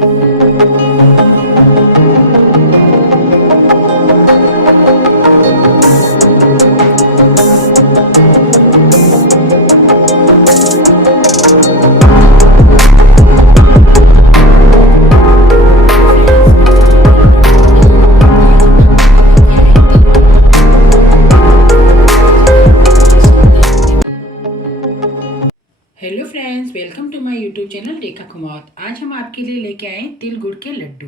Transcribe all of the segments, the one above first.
Hello friends, welcome to my YouTube channel Rekha Kumar. आज हम आपके लिए लेके आए तिल गुड़ के लड्डू।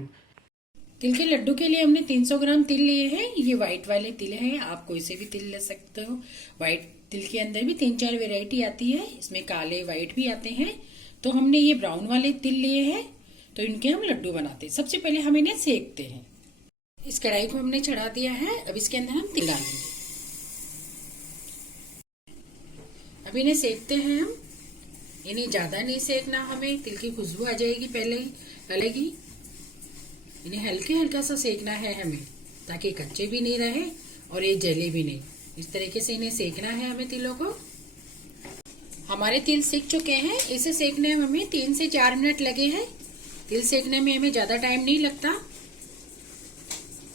तिल के लड्डू के लिए हमने 300 ग्राम तिल लिए हैं। ये वाइट वाले तिल हैं, आप कोई से भी तिल ले सकते हो। वाइट तिल के अंदर भी 3-4 वेराइटी आती है, इसमें काले वाइट भी आते हैं। तो हमने ये ब्राउन वाले तिल लिए हैं, तो इनके हम लड्डू बनाते हैं। सबसे पहले हम इन्हें सेकते हैं। इस कढ़ाई को हमने चढ़ा दिया है, अब इसके अंदर हम तिल डालेंगे। अब इन्हें सेकते हैं हम। इन्हें ज्यादा नहीं सेकना, हमें तिल की खुशबू आ जाएगी पहले ही डलेगी। इन्हें हल्के हल्का सा सेकना है हमें, ताकि कच्चे भी नहीं रहे और ये जले भी नहीं। इस तरीके से इन्हें सेकना है हमें तिलों को। हमारे तिल सेक चुके हैं। इसे सेकने में हमें 3 से 4 मिनट लगे हैं। तिल सेकने में हमें ज्यादा टाइम नहीं लगता।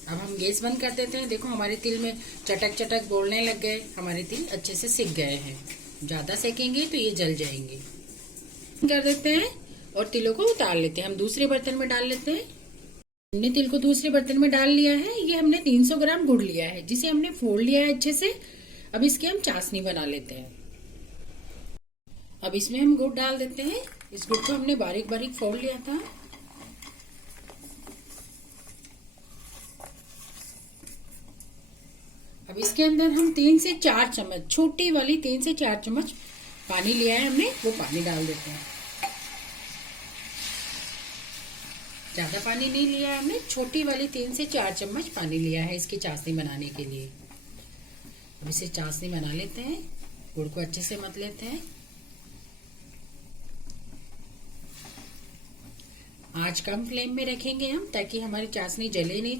अब हम गैस बंद कर देते हैं। देखो हमारे तिल में चटक चटक बोलने लग गए, हमारे तिल अच्छे से सिक गए हैं। ज्यादा सेकेंगे तो ये जल जाएंगे। कर देते हैं और तिलों को उतार लेते हैं। हम दूसरे बर्तन में डाल लेते हैं। हमने तिल को दूसरे बर्तन में डाल लिया है। ये हमने 300 ग्राम गुड़ लिया है, जिसे हमने फोड़ लिया है अच्छे से। अब इसकी हम चाशनी बना लेते हैं। अब इसमें हम गुड़ डाल देते हैं। इस गुड़ को हमने बारीक बारीक फोड़ लिया था। अब इसके अंदर हम 3 से 4 चम्मच, छोटी वाली 3 से 4 चम्मच पानी लिया है हमने, वो पानी डाल देते हैं। ज्यादा पानी नहीं लिया है हमने, छोटी वाली 3 से 4 चम्मच पानी लिया है इसकी चाशनी बनाने के लिए। अब इसे चाशनी बना लेते हैं। गुड़ को अच्छे से मत लेते हैं। आंच कम फ्लेम में रखेंगे हम, ताकि हमारी चाशनी जले नहीं।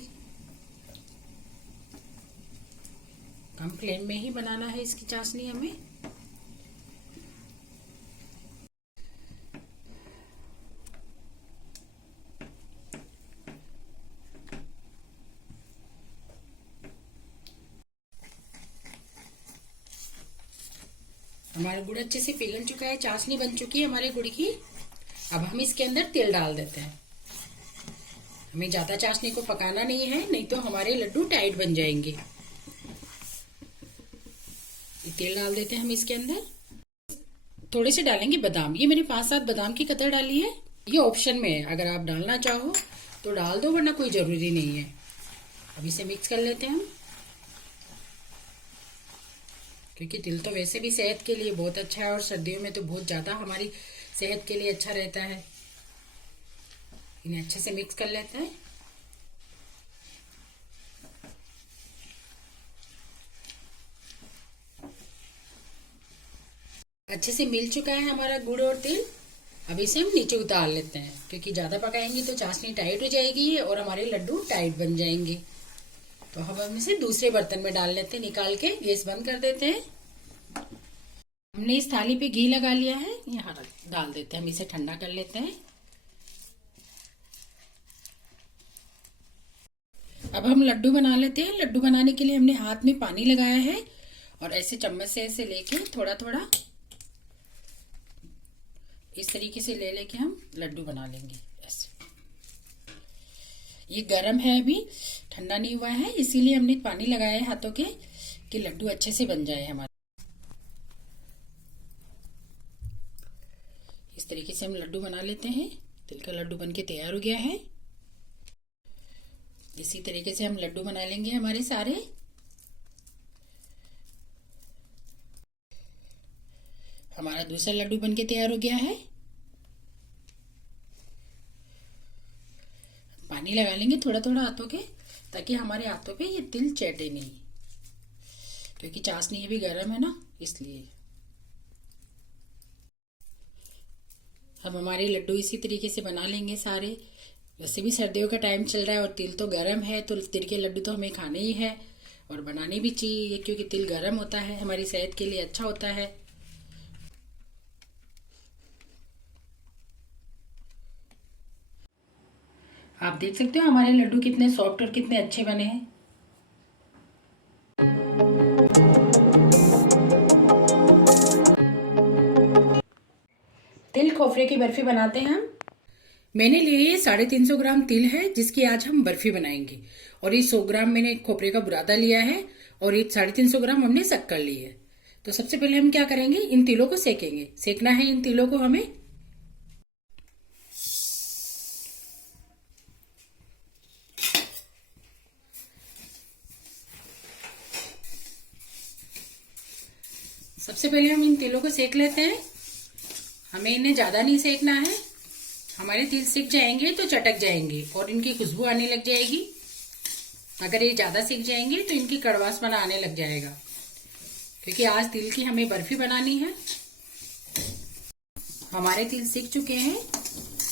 कम फ्लेम में ही बनाना है इसकी चाशनी हमें। हमारा गुड़ अच्छे से पिघल चुका है, चाशनी बन चुकी है हमारे गुड़ की। अब हम इसके अंदर तिल डाल देते हैं। हमें ज्यादा चाशनी को पकाना नहीं है, नहीं तो हमारे लड्डू टाइट बन जाएंगे। तेल डाल देते हैं हम इसके अंदर। थोड़े से डालेंगे बादाम। ये मैंने 5-7 बादाम की कतर डाली है। ये ऑप्शन में है, अगर आप डालना चाहो तो डाल दो, वरना कोई जरूरी नहीं है। अब इसे मिक्स कर लेते हैं हम, क्योंकि तिल तो वैसे भी सेहत के लिए बहुत अच्छा है और सर्दियों में तो बहुत ज्यादा हमारी सेहत के लिए अच्छा रहता है। इन्हें अच्छे से मिक्स कर लेते हैं। अच्छे से मिल चुका है हमारा गुड़ और तिल। अब इसे हम नीचे उतार लेते हैं, क्योंकि ज्यादा पकाएंगे तो चाशनी टाइट हो जाएगी और हमारे लड्डू टाइट बन जाएंगे। तो हम इसे दूसरे बर्तन में डाल लेते हैं। निकाल के गैस बंद कर देते हैं। हमने इस थाली पे घी लगा लिया है, यहाँ डाल देते हैं। हम इसे ठंडा कर लेते हैं। अब हम लड्डू बना लेते हैं। लड्डू बनाने के लिए हमने हाथ में पानी लगाया है और ऐसे चम्मच से ऐसे लेके थोड़ा थोड़ा इस तरीके से ले लेके हम लड्डू बना लेंगे ऐसे। ये गरम है, अभी ठंडा नहीं हुआ है, इसीलिए हमने पानी लगाया है हाथों के, कि लड्डू अच्छे से बन जाए हमारे। इस तरीके से हम लड्डू बना लेते हैं। तिल का लड्डू बनके तैयार हो गया है। इसी तरीके से हम लड्डू बना लेंगे हमारे सारे। हमारा दूसरा लड्डू बनके तैयार हो गया है। पानी लगा लेंगे थोड़ा थोड़ा हाथों के, ताकि हमारे हाथों पे ये तिल चटे नहीं, क्योंकि चाशनी ये भी गर्म है ना, इसलिए। हम हमारे लड्डू इसी तरीके से बना लेंगे सारे। वैसे भी सर्दियों का टाइम चल रहा है और तिल तो गर्म है, तो तिल के लड्डू तो हमें खाने ही है और बनाने भी चाहिए, क्योंकि तिल गर्म होता है, हमारी सेहत के लिए अच्छा होता है। आप देख सकते हो हमारे लड्डू कितने सॉफ्ट और कितने अच्छे बने हैं। तिल खोपरे की बर्फी बनाते हैं हम। मैंने लिए 350 ग्राम तिल है, जिसकी आज हम बर्फी बनाएंगे। और ये 100 ग्राम मैंने खोपरे का बुरादा लिया है और ये 350 ग्राम हमने शक्कर ली है। तो सबसे पहले हम क्या करेंगे, इन तिलों को सेकेंगे। सेकना है इन तिलों को हमें। सबसे पहले हम इन तिलों को सेक लेते हैं। हमें इन्हें ज्यादा नहीं सेकना है। हमारे तिल सिक जाएंगे तो चटक जाएंगे और इनकी खुशबू आने लग जाएगी। अगर ये ज्यादा सिक जाएंगे तो इनकी कड़वास बना आने लग जाएगा, क्योंकि आज तिल की हमें बर्फी बनानी है। हमारे तिल सिक चुके हैं।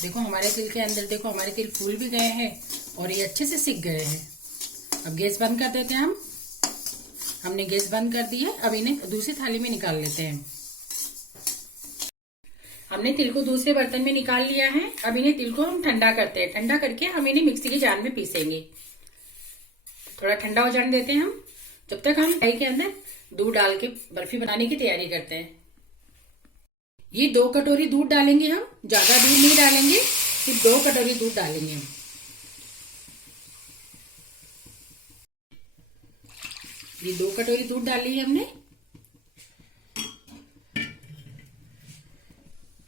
देखो हमारे तिल के अंदर, देखो हमारे तिल फूल भी गए हैं और ये अच्छे से सिक गए हैं। अब गैस बंद कर देते हैं हम। हमने गैस बंद कर दी है। अब इन्हें दूसरी थाली में निकाल लेते हैं। हमने तिल को दूसरे बर्तन में निकाल लिया है। अब इन्हें तिल को हम ठंडा करते हैं। ठंडा करके हम इन्हें मिक्सी के जार में पीसेंगे। थोड़ा ठंडा हो जाने देते हैं हम। जब तक हम कढ़ाई के अंदर दूध डाल के बर्फी बनाने की तैयारी करते हैं। ये 2 कटोरी दूध डालेंगे हम। ज्यादा दूध नहीं डालेंगे, सिर्फ 2 कटोरी दूध डालेंगे हम। ये 2 कटोरी दूध डाली है हमने।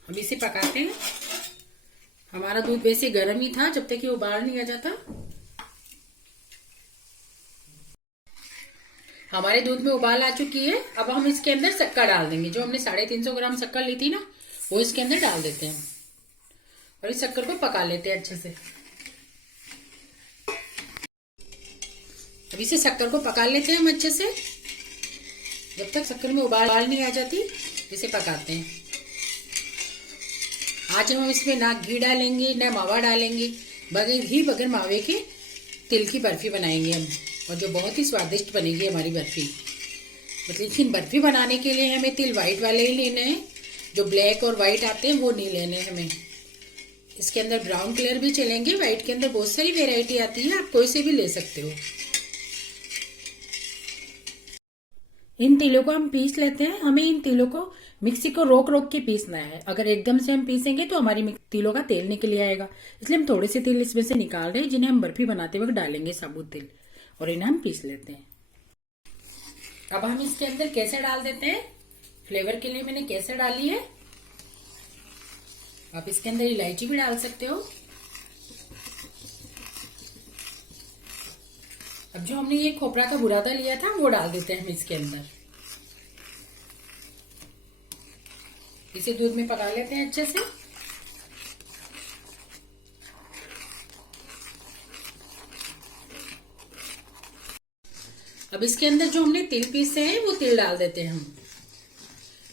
अब इसे पकाते हैं। हमारा दूध वैसे गर्म ही था जब तक ये उबाल नहीं आ जाता। हमारे दूध में उबाल आ चुकी है। अब हम इसके अंदर शक्कर डाल देंगे। जो हमने 350 ग्राम शक्कर ली थी ना, वो इसके अंदर डाल देते हैं और इस शक्कर को पका लेते हैं अच्छे से। अब इसे शक्कर को पका लेते हैं हम अच्छे से। जब तक शक्कर में उबाल नहीं आ जाती, इसे पकाते हैं। आज हम इसमें ना घी डालेंगे ना मावा डालेंगे, बगैर मावे के तिल की बर्फी बनाएंगे हम। और जो बहुत ही स्वादिष्ट बनेगी हमारी बर्फी। लेकिन बर्फी बनाने के लिए हमें तिल व्हाइट वाले ही लेने हैं। जो ब्लैक और व्हाइट आते हैं वो नहीं लेने हमें। इसके अंदर ब्राउन कलर भी चलेंगे। व्हाइट के अंदर बहुत सारी वेराइटी आती है, आप कोई से भी ले सकते हो। इन तिलों को हम पीस लेते हैं। हमें इन तिलों को मिक्सी को रोक रोक के पीसना है। अगर एकदम से हम पीसेंगे तो हमारी तिलों का तेल निकल आएगा। इसलिए हम थोड़े से तिल इसमें से निकाल रहे हैं, जिन्हें हम बर्फी बनाते वक्त डालेंगे साबुत तिल, और इन्हें हम पीस लेते हैं। अब हम इसके अंदर केसर डाल देते हैं। फ्लेवर के लिए मैंने केसर डाली है। आप इसके अंदर इलायची भी डाल सकते हो। अब जो हमने ये खोपरा का बुरादा लिया था वो डाल देते हैं हम इसके अंदर। इसे दूध में पका लेते हैं अच्छे से। अब इसके अंदर जो हमने तिल पीसे हैं वो तिल डाल देते हैं हम।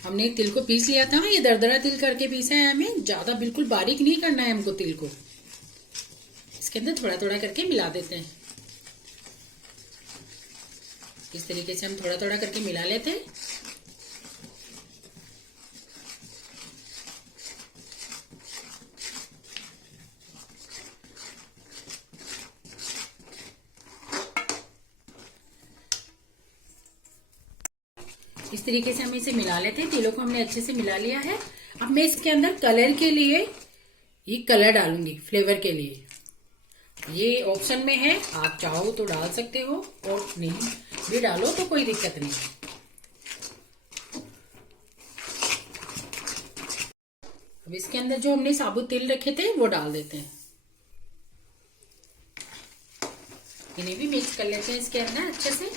हमने तिल को पीस लिया था। ये दरदरा तिल करके पीसा है हमें। ज्यादा बिल्कुल बारीक नहीं करना है हमको तिल को। इसके अंदर थोड़ा थोड़ा करके मिला देते हैं। इस तरीके से हम थोड़ा थोड़ा करके मिला लेते हैं। इस तरीके से हम इसे मिला लेते हैं। तिलों को हमने अच्छे से मिला लिया है। अब मैं इसके अंदर कलर के लिए ये कलर डालूंगी, फ्लेवर के लिए। ये ऑप्शन में है, आप चाहो तो डाल सकते हो और नहीं भी डालो तो कोई दिक्कत नहीं है। अब इसके अंदर जो हमने साबुत तिल रखे थे वो डाल देते हैं। इन्हें भी मिक्स कर लेते हैं इसके अंदर अच्छे से।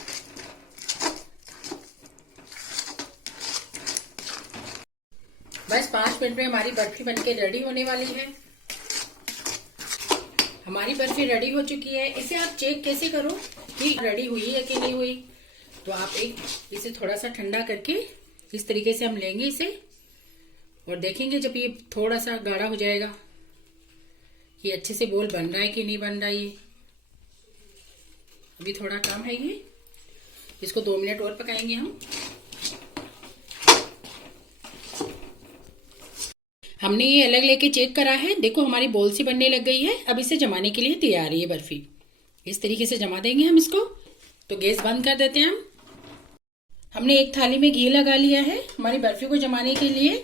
बस 5 मिनट में हमारी बर्फी बनके रेडी होने वाली है। हमारी बर्फी रेडी हो चुकी है। इसे आप चेक कैसे करो कि रेडी हुई है कि नहीं हुई। तो आप इसे थोड़ा सा ठंडा करके इस तरीके से हम लेंगे इसे और देखेंगे जब ये थोड़ा सा गाढ़ा हो जाएगा कि अच्छे से बोल बन रहा है कि नहीं बन रहा है। ये अभी थोड़ा कम है। ये इसको 2 मिनट और पकाएंगे हम। हमने ये अलग लेके चेक करा है, देखो हमारी बॉल सी बनने लग गई है। अब इसे जमाने के लिए तैयार है ये बर्फी। इस तरीके से जमा देंगे हम इसको। तो गैस बंद कर देते हैं हम। हमने एक थाली में घी लगा लिया है हमारी बर्फी को जमाने के लिए।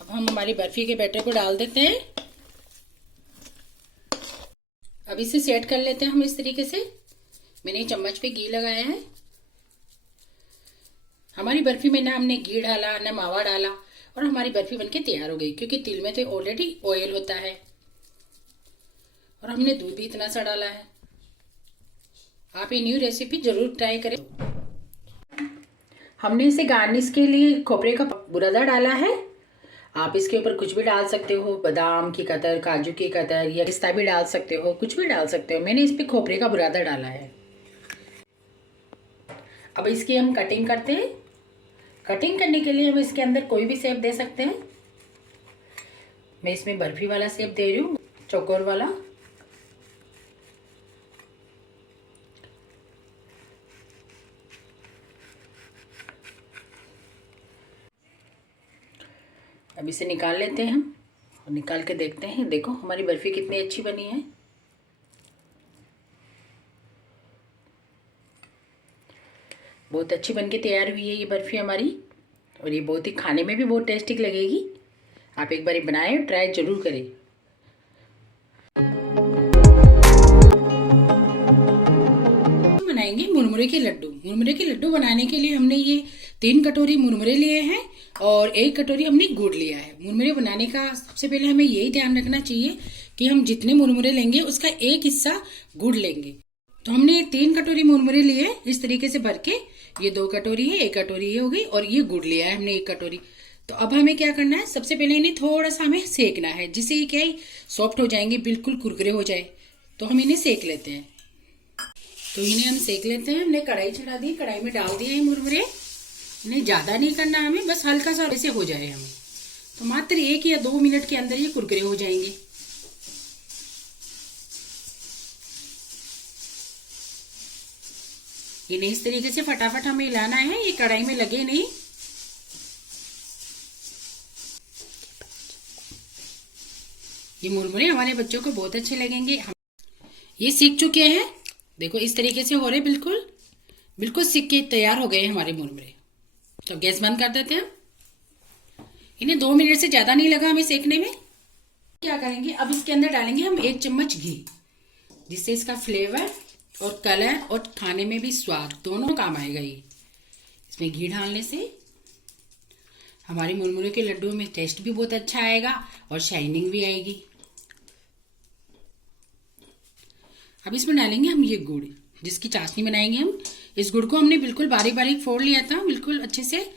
अब हम हमारी बर्फी के बैटर को डाल देते हैं। अब इसे सेट कर लेते हैं हम इस तरीके से। मैंने चम्मच पे घी लगाया है। हमारी बर्फी में ना हमने घी डाला ना मावा डाला और हमारी बर्फी बनके तैयार हो गई, क्योंकि तिल में तो ऑलरेडी ऑयल होता है और हमने दूध भी इतना सा डाला है। आप ये न्यू रेसिपी जरूर ट्राई करें। हमने इसे गार्निश के लिए खोपरे का बुरादा डाला है। आप इसके ऊपर कुछ भी डाल सकते हो, बादाम की कतर, काजू की कतर या पिस्ता भी डाल सकते हो, कुछ भी डाल सकते हो। मैंने इस पे खोपरे का बुरादा डाला है। अब इसकी हम कटिंग करते हैं। कटिंग करने के लिए हम इसके अंदर कोई भी शेप दे सकते हैं। मैं इसमें बर्फी वाला शेप दे रही हूँ, चौकोर वाला। अब इसे निकाल लेते हैं हम और निकाल के देखते हैं। देखो हमारी बर्फी कितनी अच्छी बनी है। बहुत अच्छी बनके तैयार हुई है ये बर्फी हमारी, और ये बहुत ही खाने में भी बहुत टेस्टी लगेगी। आप एक बार बनाएं, ट्राई जरूर करें। बनाएंगे मुरमुरे के लड्डू। मुरमुरे के लड्डू बनाने के लिए हमने ये 3 कटोरी मुरमुरे लिए हैं और 1 कटोरी हमने गुड़ लिया है। मुरमुरे बनाने का सबसे पहले हमें यही ध्यान रखना चाहिए कि हम जितने मुरमुरे लेंगे उसका एक हिस्सा गुड़ लेंगे। तो हमने 3 कटोरी मुरमुरे लिए इस तरीके से भर के। ये 2 कटोरी है, 1 कटोरी ये हो गई, और ये गुड़ लिया है हमने 1 कटोरी। तो अब हमें क्या करना है, सबसे पहले इन्हें थोड़ा सा हमें सेकना है, जिससे ये क्या सॉफ्ट हो जाएंगे, बिल्कुल कुरकुरे हो जाए। तो हम इन्हें सेक लेते हैं। तो इन्हें हम सेक लेते हैं। हमने कढ़ाई चढ़ा दी, कढ़ाई में डाल दिए हैं मुरमुरे। इन्हें ज्यादा नहीं करना हमें, बस हल्का सा ऐसे हो जाए हमें। तो मात्र 1 या 2 मिनट के अंदर ये कुरकुरे हो जाएंगे। इन्हें इस तरीके से फटाफट हमें हिलाना है, ये कढ़ाई में लगे नहीं। ये मुरमुरे हमारे बच्चों को बहुत अच्छे लगेंगे। ये सीख चुके हैं, देखो इस तरीके से हो रहे, बिल्कुल बिल्कुल सीख के तैयार हो गए हमारे मुरमुरे। तो गैस बंद कर देते हैं। इन्हें 2 मिनट से ज्यादा नहीं लगा हमें सेकने में। क्या करेंगे, अब इसके अंदर डालेंगे हम 1 चम्मच घी, जिससे इसका फ्लेवर और कलर और खाने में भी स्वाद दोनों काम आएगा। ये इसमें घी डालने से हमारे मुरमुरे के लड्डू में टेस्ट भी बहुत अच्छा आएगा और शाइनिंग भी आएगी। अब इसमें डालेंगे हम ये गुड़, जिसकी चाशनी बनाएंगे हम। इस गुड़ को हमने बिल्कुल बारीक बारीक फोड़ लिया था, बिल्कुल अच्छे से।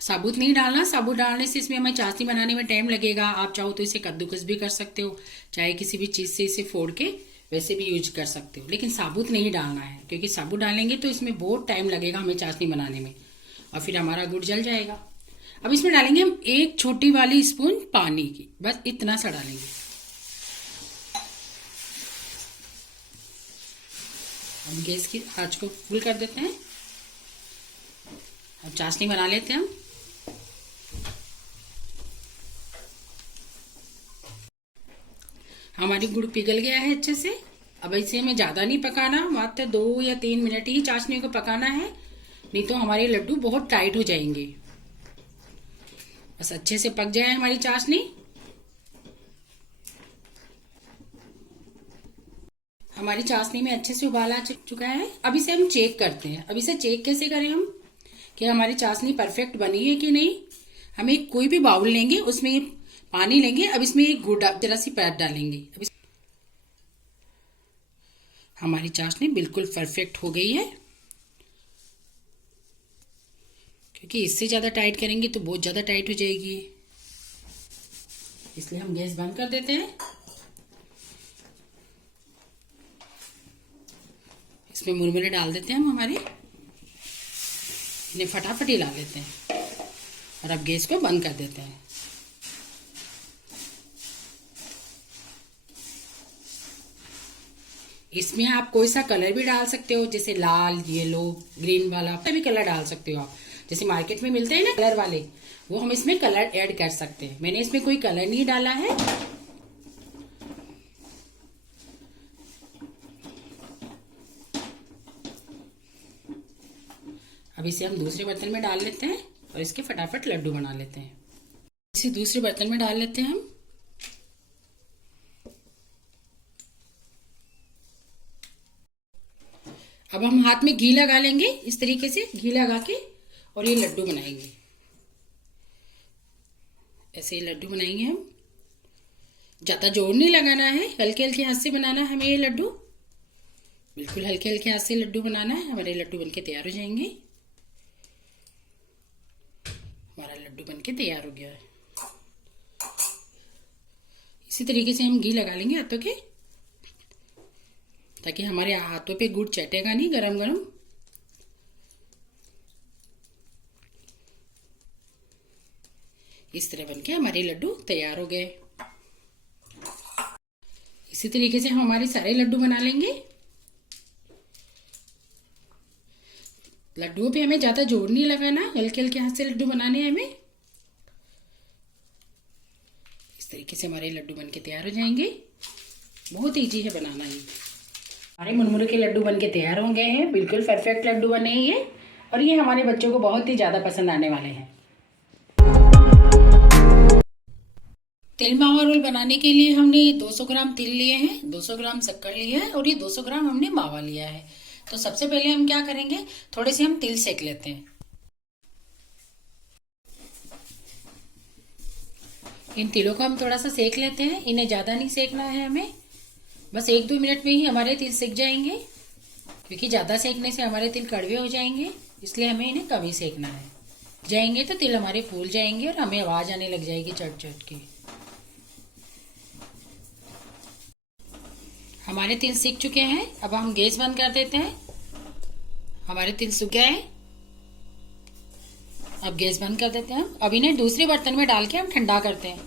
साबुत नहीं डालना, साबुत डालने से इसमें हमें चाशनी बनाने में टाइम लगेगा। आप चाहो तो इसे कद्दूकस भी कर सकते हो, चाहे किसी भी चीज से इसे फोड़ के वैसे भी यूज कर सकते हो, लेकिन साबुत नहीं डालना है, क्योंकि साबुत डालेंगे तो इसमें बहुत टाइम लगेगा हमें चाशनी बनाने में और फिर हमारा गुड़ जल जाएगा। अब इसमें डालेंगे हम 1 छोटी वाली स्पून पानी की, बस इतना सा डालेंगे। अब गैस की आंच को फुल कर देते हैं। अब चाशनी बना लेते हैं हम। हमारी गुड़ पिघल गया है अच्छे से। अब इसे हमें ज्यादा नहीं पकाना, मात्र 2 या 3 मिनट ही चाशनी को पकाना है, नहीं तो हमारे लड्डू बहुत टाइट हो जाएंगे। बस अच्छे से पक जाए हमारी चाशनी। हमारी चाशनी में अच्छे से उबाल आ चुका है। अब इसे हम चेक करते हैं। अब इसे चेक कैसे करें हम कि हमारी चाशनी परफेक्ट बनी है कि नहीं। हमें कोई भी बाउल लेंगे, उसमें पानी लेंगे। अब इसमें एक गुड़ जरा सी पैर डालेंगे। अब हमारी चाशनी बिल्कुल परफेक्ट हो गई है, क्योंकि इससे ज्यादा टाइट करेंगे तो बहुत ज्यादा टाइट हो जाएगी, इसलिए हम गैस बंद कर देते हैं। इसमें मुरमुरे डाल देते हैं हम हमारे, इन्हें फटाफट हिला लेते हैं और अब गैस को बंद कर देते हैं। इसमें आप कोई सा कलर भी डाल सकते हो, जैसे लाल, येलो, ग्रीन वाला भी कलर डाल सकते हो आप। जैसे मार्केट में मिलते हैं ना कलर वाले, वो हम इसमें कलर ऐड कर सकते हैं। मैंने इसमें कोई कलर नहीं डाला है। अब इसे हम दूसरे बर्तन में डाल लेते हैं और इसके फटाफट लड्डू बना लेते हैं। इसे दूसरे बर्तन में डाल लेते हैं हम। अब हम हाथ में घी लगा लेंगे, इस तरीके से घी लगा के, और ये लड्डू बनाएंगे। ऐसे ही लड्डू बनाएंगे हम। ज्यादा जोर नहीं लगाना है, हल्के हल्के हाथ से बनाना है हमें ये लड्डू। बिल्कुल हल्के हल्के हाथ से लड्डू बनाना है। हमारे लड्डू बनके तैयार हो जाएंगे। हमारा लड्डू बनके तैयार हो गया है। इसी तरीके से हम घी लगा लेंगे हाथों के, ताकि हमारे हाथों पे गुड़ चटेगा नहीं गरम गरम। इस तरह बनके हमारे लड्डू तैयार हो गए। इसी तरीके से हम हमारे सारे लड्डू बना लेंगे। लड्डुओं पे हमें ज्यादा जोर नहीं लगाना, हल्के हल्के हाथ से लड्डू बनाने हैं हमें। इस तरीके से हमारे लड्डू बनके तैयार हो जाएंगे। बहुत इजी है बनाना ये। हमारे मुरमुरे के लड्डू बनके तैयार हो गए हैं। बिल्कुल परफेक्ट लड्डू बने हैं ये, और ये हमारे बच्चों को बहुत ही ज्यादा पसंद आने वाले हैं। तिल मावा रोल बनाने के लिए हमने 200 ग्राम तिल लिए हैं, 200 ग्राम शक्कर लिया है, और ये 200 ग्राम हमने मावा लिया है। तो सबसे पहले हम क्या करेंगे, थोड़े से हम तिल सेक लेते हैं। इन तिलों को हम थोड़ा सा सेक लेते हैं। इन्हें ज्यादा नहीं सेकना है हमें, बस 1-2 मिनट में ही हमारे तिल सेक जाएंगे, क्योंकि ज्यादा सेकने से हमारे तिल कड़वे हो जाएंगे। इसलिए हमें इन्हें कम ही सेकना है। जाएंगे तो तिल हमारे फूल जाएंगे और हमें आवाज आने लग जाएगी चट चट की। हमारे तिल सीख चुके हैं। अब हम गैस बंद कर देते हैं। हमारे तिल सूख गए हैं। अब गैस बंद कर देते हैं हम। अब इन्हें दूसरे बर्तन में डाल के हम ठंडा करते हैं।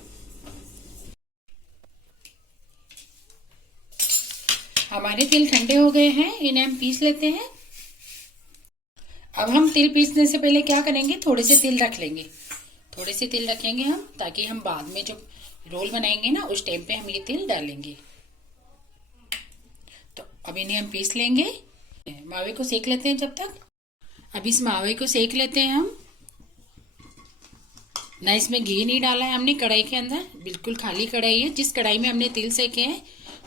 हमारे तिल ठंडे हो गए हैं, इन्हें हम पीस लेते हैं। अब हम तिल पीसने से पहले क्या करेंगे, थोड़े से तिल रख लेंगे। थोड़े से तिल रखेंगे हम, ताकि हम बाद में जो रोल बनाएंगे ना, उस टाइम पे हम ये तिल डालेंगे। तो अब इन्हें हम पीस लेंगे। मावे को सेक लेते हैं जब तक। अब इस मावे को सेक लेते हैं हम। ना इसमें घी नहीं डाला है हमने कढ़ाई के अंदर, बिल्कुल खाली कढ़ाई है। जिस कढ़ाई में हमने तिल सेके हैं,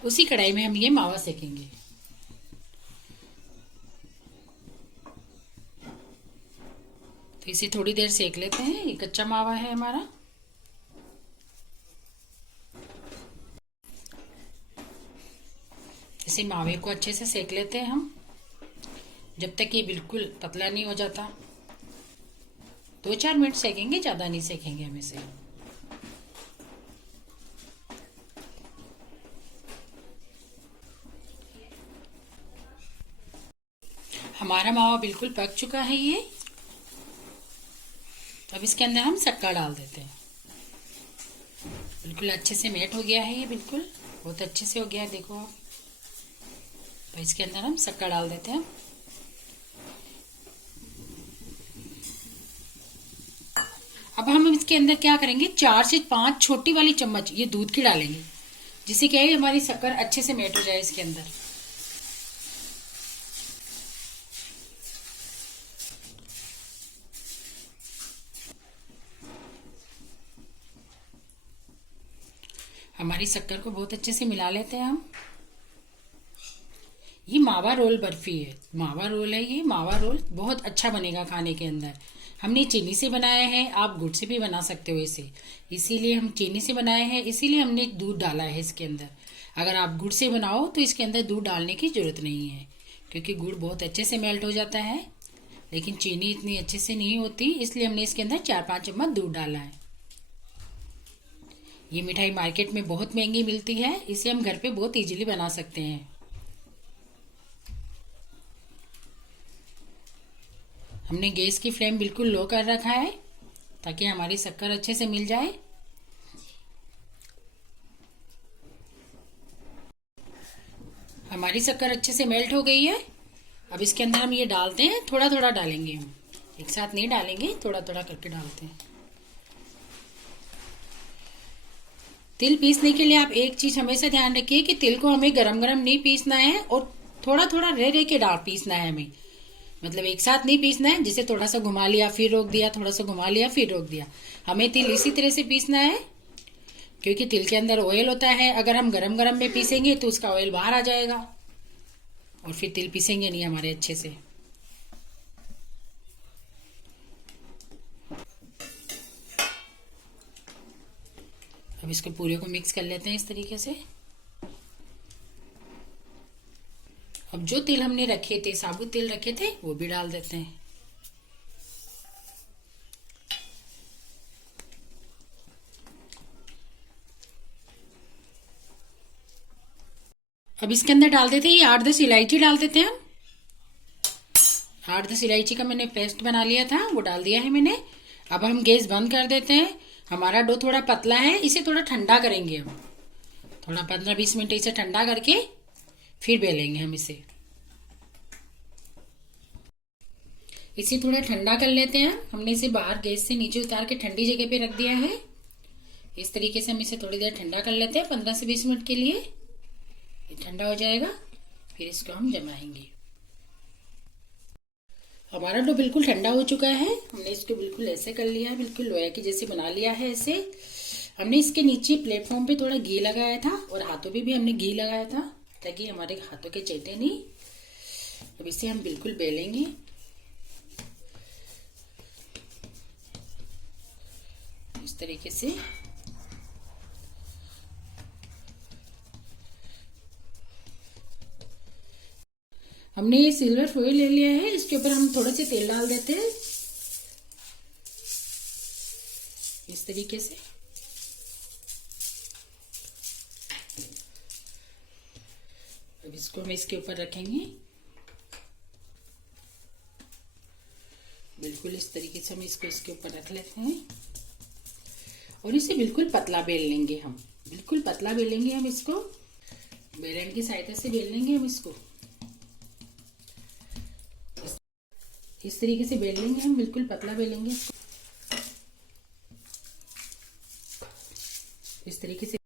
उसी कढ़ाई में हम ये मावा सेकेंगे। तो इसे थोड़ी देर सेक लेते हैं। ये कच्चा मावा है हमारा। इसे मावे को अच्छे से सेक लेते हैं हम, जब तक ये बिल्कुल पतला नहीं हो जाता। 2-4 मिनट सेकेंगे, ज्यादा नहीं सेकेंगे हम इसे। हमारा मावा बिल्कुल पक चुका है ये। अब इसके अंदर हम शक्कर डाल देते हैं। बिल्कुल अच्छे से मेल्ट हो गया है ये, बिल्कुल बहुत अच्छे से हो गया है, देखो आप। तो इसके अंदर हम शक्कर डाल देते हैं। अब हम इसके अंदर क्या करेंगे, 4 से 5 छोटी वाली चम्मच ये दूध की डालेंगे, जिससे क्या है हमारी शक्कर अच्छे से मेल्ट हो जाए इसके अंदर। हमारी शक्कर को बहुत अच्छे से मिला लेते हैं हम। ये मावा रोल बर्फी है, मावा रोल है ये। मावा रोल बहुत अच्छा बनेगा खाने के अंदर। हमने चीनी से बनाया है, आप गुड़ से भी बना सकते हो इसे। इसीलिए हम चीनी से बनाए हैं, इसीलिए हमने दूध डाला है इसके अंदर। अगर आप गुड़ से बनाओ तो इसके अंदर दूध डालने की जरूरत नहीं है, क्योंकि गुड़ बहुत अच्छे से मेल्ट हो जाता है। लेकिन चीनी इतनी अच्छे से नहीं होती, इसलिए हमने इसके अंदर 4-5 चम्मच दूध डाला है। ये मिठाई मार्केट में बहुत महंगी मिलती है, इसे हम घर पे बहुत इजीली बना सकते हैं। हमने गैस की फ्लेम बिल्कुल लो कर रखा है, ताकि हमारी शक्कर अच्छे से मिल जाए। हमारी शक्कर अच्छे से मेल्ट हो गई है। अब इसके अंदर हम ये डालते हैं, थोड़ा थोड़ा डालेंगे हम, एक साथ नहीं डालेंगे, थोड़ा थोड़ा करके डालते हैं। तिल पीसने के लिए आप एक चीज हमेशा ध्यान रखिए कि तिल को हमें गरम गरम नहीं पीसना है और थोड़ा थोड़ा रह रह के डाल पीसना है हमें, मतलब एक साथ नहीं पीसना है। जैसे थोड़ा सा घुमा लिया फिर रोक दिया, थोड़ा सा घुमा लिया फिर रोक दिया। हमें तिल इसी तरह से पीसना है क्योंकि तिल के अंदर ऑयल होता है। अगर हम गरम गरम में पीसेंगे तो उसका ऑयल बाहर आ जाएगा और फिर तिल पीसेंगे नहीं हमारे अच्छे से। अब इसको पूरे को मिक्स कर लेते हैं इस तरीके से। अब जो तिल हमने रखे थे, साबुत तिल रखे थे, वो भी डाल देते हैं। अब इसके अंदर डाल देते हैं ये 8-10 इलायची डाल देते हैं हम। 8-10 इलायची का मैंने पेस्ट बना लिया था, वो डाल दिया है मैंने। अब हम गैस बंद कर देते हैं। हमारा डो थोड़ा पतला है, इसे थोड़ा ठंडा करेंगे हम। थोड़ा 15-20 मिनट इसे ठंडा करके फिर बेलेंगे हम इसे। इसे थोड़ा ठंडा कर लेते हैं। हमने इसे बाहर गैस से नीचे उतार के ठंडी जगह पे रख दिया है। इस तरीके से हम इसे थोड़ी देर ठंडा कर लेते हैं, 15 से 20 मिनट के लिए। ये ठंडा हो जाएगा, फिर इसको हम जमाएंगे। हमारा डो बिल्कुल ठंडा हो चुका है। हमने इसको बिल्कुल ऐसे कर लिया है, बिल्कुल लोया की जैसे बना लिया है ऐसे। हमने इसके नीचे प्लेटफॉर्म पे थोड़ा घी लगाया था और हाथों पे भी हमने घी लगाया था ताकि हमारे हाथों के चलते नहीं। अब इसे हम बिल्कुल बेलेंगे। इस तरीके से हमने ये सिल्वर फॉइल ले लिया है, इसके ऊपर हम थोड़ा सा तेल डाल देते हैं इस तरीके से। अब इसको हम इसके ऊपर रखेंगे बिल्कुल इस तरीके से। हम इसको इसके ऊपर रख लेते हैं और इसे बिल्कुल पतला बेल लेंगे हम। बिल्कुल पतला बेलेंगे हम इसको, बेलन की सहायता से बेल लेंगे हम इसको। इस तरीके से बेल लेंगे हम, बिल्कुल पतला बेलेंगे इसको। इस तरीके से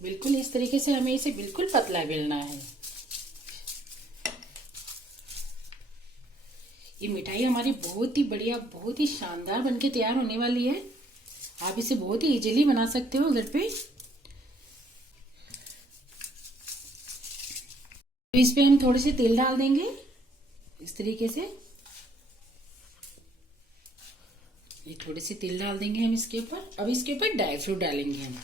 बिल्कुल इस तरीके से हमें इसे बिल्कुल पतला बेलना है। ये मिठाई हमारी बहुत ही बढ़िया, बहुत ही शानदार बनके तैयार होने वाली है। आप इसे बहुत ही इजीली बना सकते हो घर पे। तो इस पे हम थोड़े से तेल डाल देंगे इस तरीके से। ये थोड़े से तेल डाल देंगे हम इसके ऊपर। अब इसके ऊपर ड्राई फ्रूट डालेंगे हम।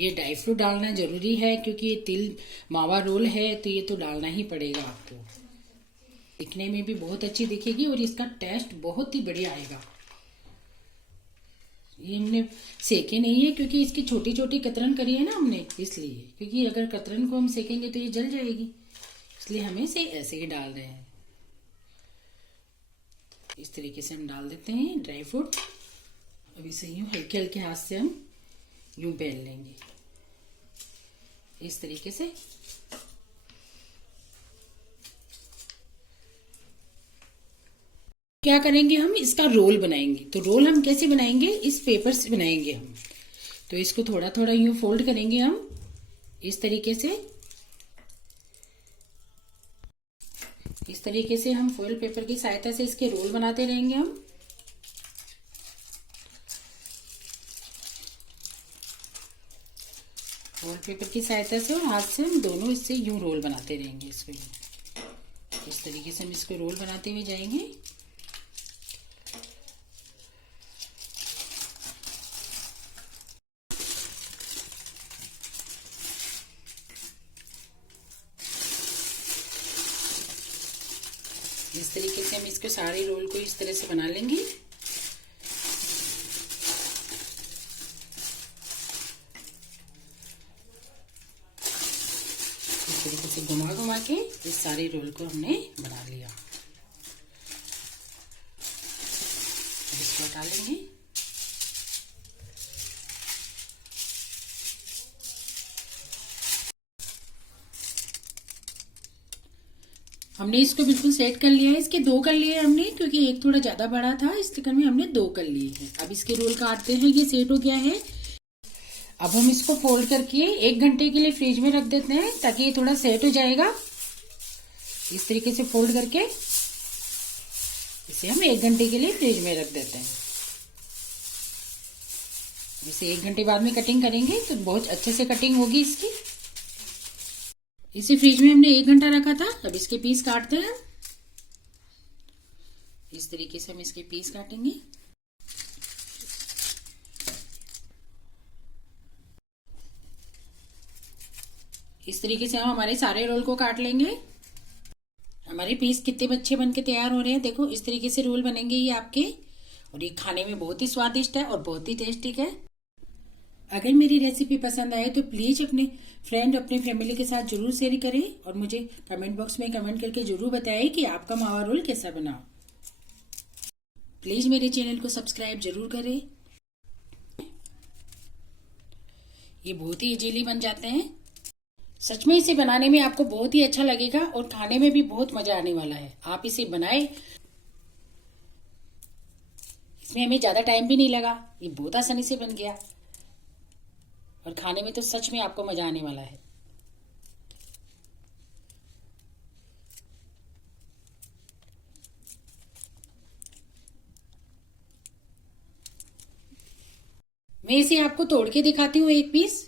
ये ड्राई फ्रूट डालना जरूरी है क्योंकि ये तिल मावा रोल है तो ये तो डालना ही पड़ेगा आपको। दिखने में भी बहुत अच्छी दिखेगी और इसका टेस्ट बहुत ही बढ़िया आएगा। ये हमने सेके नहीं है क्योंकि इसकी छोटी छोटी कतरन करी है ना हमने, इसलिए। क्योंकि अगर कतरन को हम सेकेंगे तो ये जल जाएगी, इसलिए हमें इसे ऐसे ही डाल रहे हैं। इस तरीके से हम डाल देते हैं ड्राई फ्रूट। अब इसे यूं हल्के हल्के हाथ से हम यूं बेल लेंगे इस तरीके से। क्या करेंगे हम, इसका रोल बनाएंगे। तो रोल हम कैसे बनाएंगे, इस पेपर से बनाएंगे हम। तो इसको थोड़ा थोड़ा यूं फोल्ड करेंगे हम इस तरीके से। इस तरीके से हम फॉइल पेपर की सहायता से इसके रोल बनाते रहेंगे हम। फॉइल पेपर की सहायता से और हाथ से हम दोनों इससे यूं रोल बनाते रहेंगे इसको। इस तरीके से हम इसको रोल बनाते हुए जाएंगे। इस तरीके से हम इसको सारे रोल को इस तरह से बना लेंगे। इस तरीके से घुमा घुमा के इस सारे रोल को हमने बना लिया। इसको हटा लेंगे। हमने इसको बिल्कुल सेट कर लिया है। इसके 2 कर लिए हमने क्योंकि एक थोड़ा ज्यादा बड़ा था, इस चक्कर में हमने 2 कर लिए हैं। अब इसके रोल काटते हैं। ये सेट हो गया है। अब हम इसको फोल्ड करके 1 घंटे के लिए फ्रिज में रख देते हैं ताकि ये थोड़ा सेट हो जाएगा। इस तरीके से फोल्ड करके इसे हम 1 घंटे के लिए फ्रिज में रख देते हैं। इसे 1 घंटे बाद में कटिंग करेंगे तो बहुत अच्छे से कटिंग होगी इसकी। इसे फ्रिज में हमने 1 घंटा रखा था। अब इसके पीस काटते हैं। इस तरीके से हम इसके पीस काटेंगे। इस तरीके से हम हमारे सारे रोल को काट लेंगे। हमारे पीस कितने अच्छे बन के तैयार हो रहे हैं। देखो इस तरीके से रोल बनेंगे ये आपके, और ये खाने में बहुत ही स्वादिष्ट है और बहुत ही टेस्टी है। अगर मेरी रेसिपी पसंद आए तो प्लीज अपने फ्रेंड, अपने फैमिली के साथ जरूर शेयर करें और मुझे कमेंट बॉक्स में कमेंट करके जरूर बताएं कि आपका मावा रोल कैसा बना। प्लीज मेरे चैनल को सब्सक्राइब जरूर करें। ये बहुत ही इजीली बन जाते हैं। सच में इसे बनाने में आपको बहुत ही अच्छा लगेगा और खाने में भी बहुत मजा आने वाला है। आप इसे बनाएं। इसमें हमें ज्यादा टाइम भी नहीं लगा, ये बहुत आसानी से बन गया और खाने में तो सच में आपको मजा आने वाला है। मैं इसे आपको तोड़ के दिखाती हूँ एक पीस।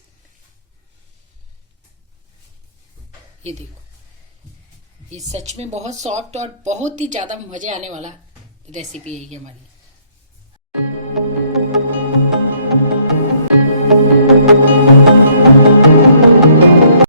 ये देखो, ये सच में बहुत सॉफ्ट और बहुत ही ज्यादा मजे आने वाला रेसिपी है ये हमारी।